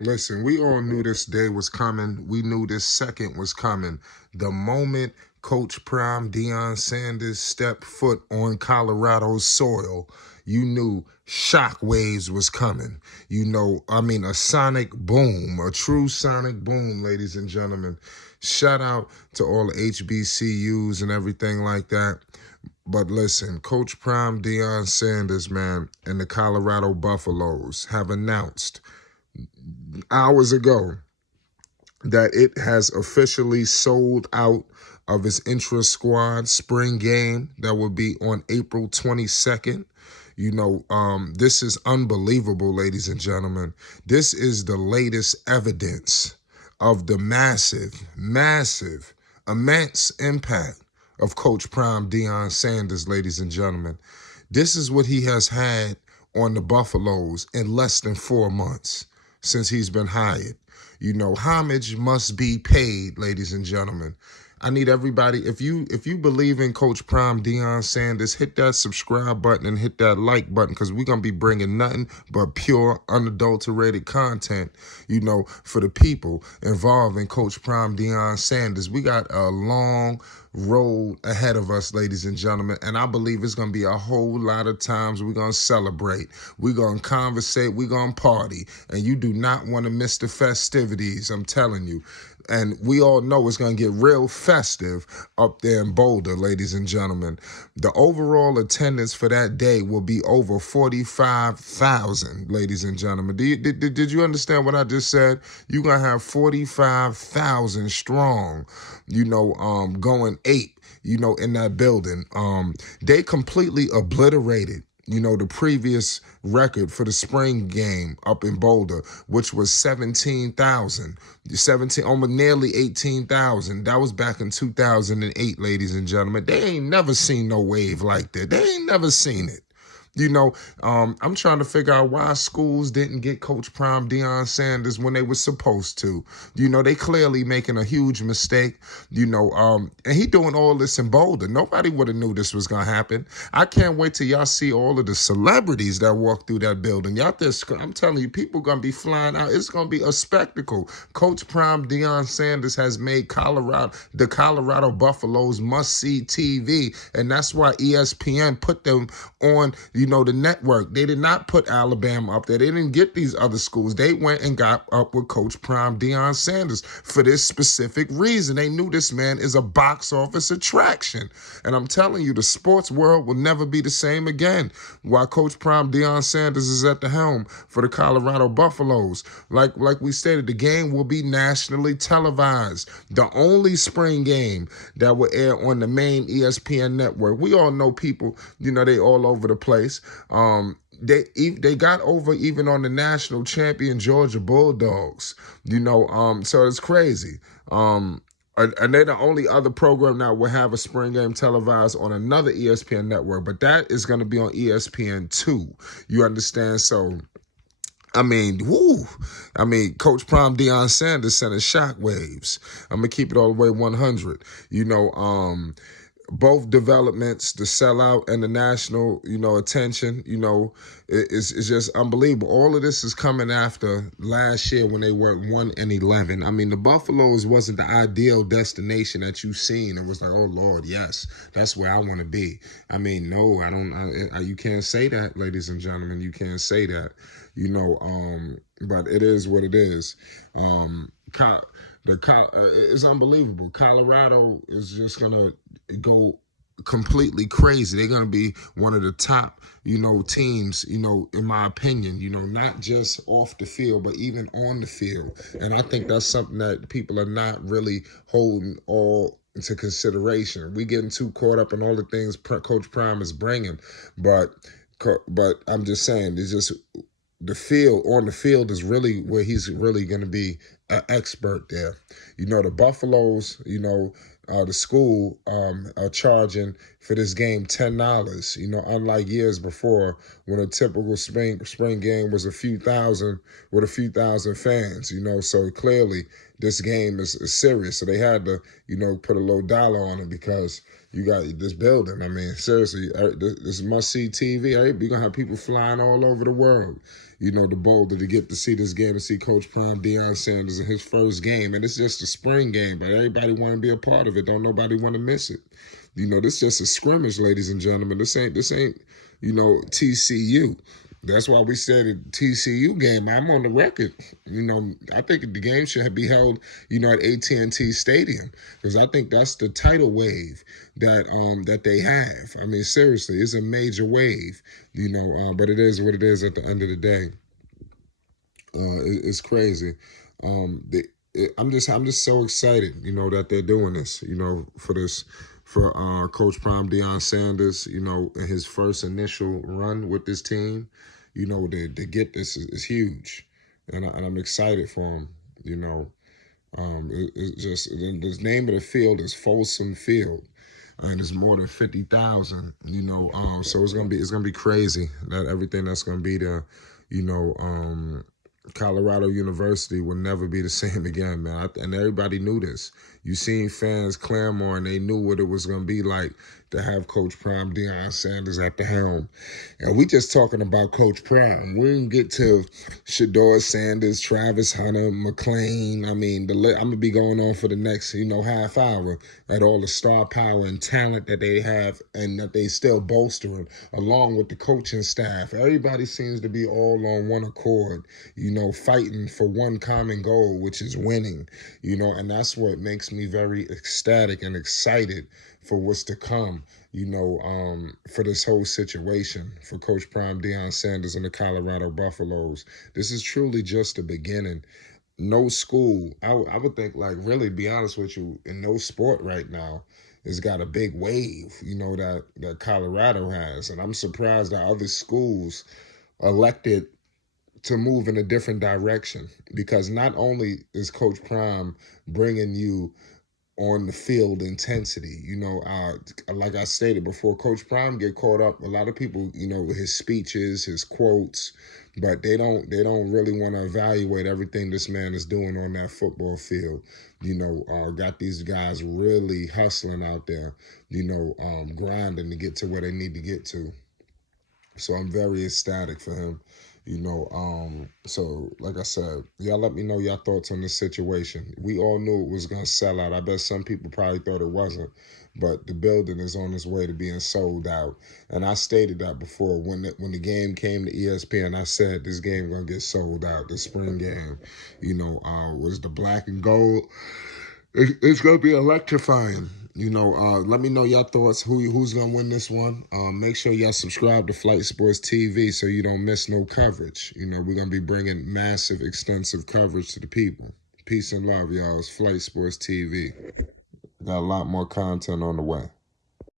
Listen, we all knew this day was coming. We knew this second was coming. The moment Coach Prime Deion Sanders stepped foot on Colorado's soil, you knew shockwaves was coming. A sonic boom, a true sonic boom, ladies and gentlemen. Shout out to all the HBCUs and everything like that. But listen, Coach Prime Deion Sanders, man, and the Colorado Buffaloes have announced hours ago that it has officially sold out of its intra-squad spring game that will be on April 22nd. This is unbelievable, ladies and gentlemen. This is the latest evidence of the massive, immense impact of Coach Prime Deion Sanders, ladies and gentlemen. This is what he has had on the Buffaloes in less than 4 months since he's been hired. Homage must be paid, ladies and gentlemen. I need everybody, if you believe in Coach Prime Deion Sanders, hit that subscribe button and hit that like button, because we're going to be bringing nothing but pure, unadulterated content, for the people involved in Coach Prime Deion Sanders. We got a long road ahead of us, ladies and gentlemen, and I believe it's going to be a whole lot of times we're going to celebrate, we're going to conversate, we're going to party, and you do not want to miss the festivities, I'm telling you. And we all know it's going to get real festive up there in Boulder, ladies and gentlemen. The overall attendance for that day will be over 45,000, ladies and gentlemen. Did you understand what I just said? You're going to have 45,000 strong, going ape, in that building. They completely obliterated the previous record for the spring game up in Boulder, which was 17,000, almost nearly 18,000. That was back in 2008, ladies and gentlemen. They ain't never seen no wave like that. They ain't never seen it. I'm trying to figure out why schools didn't get Coach Prime Deion Sanders when they were supposed to. They clearly making a huge mistake, and he doing all this in Boulder. Nobody would have knew this was going to happen. I can't wait till y'all see all of the celebrities that walk through that building. Y'all I'm telling you, people going to be flying out. It's going to be a spectacle. Coach Prime Deion Sanders has made the Colorado Buffaloes must-see TV, and that's why ESPN put them on, the network. They did not put Alabama up there. They didn't get these other schools. They went and got up with Coach Prime Deion Sanders for this specific reason. They knew this man is a box office attraction. And I'm telling you, the sports world will never be the same again while Coach Prime Deion Sanders is at the helm for the Colorado Buffaloes. Like we stated, the game will be nationally televised. The only spring game that will air on the main ESPN network. We all know people, they all over the place. They got over even on the national champion Georgia Bulldogs, so it's crazy. And they're the only other program now will have a spring game televised on another ESPN network, but that is going to be on ESPN2. You understand? So, Coach Prime Deion Sanders sending shockwaves. I'm going to keep it all the way 100. Both developments, the sellout and the national, attention, is just unbelievable. All of this is coming after last year when they were 1-11. The Buffaloes wasn't the ideal destination that you've seen. It was like, oh Lord, yes, that's where I want to be. No, I don't. You can't say that, ladies and gentlemen. You can't say that. But it is what it is. It's unbelievable. Colorado is just gonna go completely crazy. They're gonna be one of the top, teams, in my opinion, not just off the field, but even on the field. And I think that's something that people are not really holding all into consideration. We getting too caught up in all the things Coach Prime is bringing, but I'm just saying, it's just on the field is really where he's really going to be an expert there. The Buffaloes, the school are charging for this game $10. Unlike years before when a typical spring game was a few thousand with a few thousand fans. So clearly this game is serious. So they had to, put a low dollar on it because you got this building. Seriously, this must-see TV. You're going to have people flying all over the world. the Boulder to get to see this game, to see Coach Prime Deion Sanders in his first game. And it's just a spring game, but everybody want to be a part of it. Don't nobody want to miss it. This is just a scrimmage, ladies and gentlemen. This ain't TCU. That's why we said a TCU game. I'm on the record. I think the game should be held, at AT&T Stadium, because I think that's the tidal wave that they have. I mean, seriously, it's a major wave. But it is what it is at the end of the day. It's crazy. I'm just so excited, that they're doing this, for Coach Prime Deion Sanders, in his first initial run with this team, to get this is huge, and I'm excited for him. It's just the name of the field is Folsom Field, and it's more than 50,000. So it's gonna be crazy that everything that's gonna be there. Colorado University will never be the same again, man. And everybody knew this. You seen fans clamor, and they knew what it was going to be like to have Coach Prime Deion Sanders at the helm. And we just talking about Coach Prime. We didn't get to Shedeur Sanders, Travis Hunter, McClain. I mean, I'm going to be going on for the next, half hour at all the star power and talent that they have and that they still bolstering along with the coaching staff. Everybody seems to be all on one accord, fighting for one common goal, which is winning, and that's what makes me very ecstatic and excited for what's to come, for this whole situation, for Coach Prime Deion Sanders and the Colorado Buffaloes. This is truly just the beginning. No school, I would think, like, really, be honest with you, in no sport right now has got a big wave, that Colorado has. And I'm surprised that other schools elected to move in a different direction, because not only is Coach Prime bringing you on the field intensity, like I stated before, Coach Prime get caught up. A lot of people, with his speeches, his quotes, but they don't really want to evaluate everything this man is doing on that football field. Got these guys really hustling out there, grinding to get to where they need to get to. So I'm very ecstatic for him. So like I said, y'all let me know your thoughts on this situation. We all knew it was going to sell out. I bet some people probably thought it wasn't, but the building is on its way to being sold out. And I stated that before when the game came to ESPN. I said this game going to get sold out. The spring game, was the black and gold. It's going to be electrifying. Let me know your thoughts. Who's going to win this one? Make sure y'all subscribe to Flight Sports TV so you don't miss no coverage. We're going to be bringing massive, extensive coverage to the people. Peace and love, y'all. It's Flight Sports TV. Got a lot more content on the way.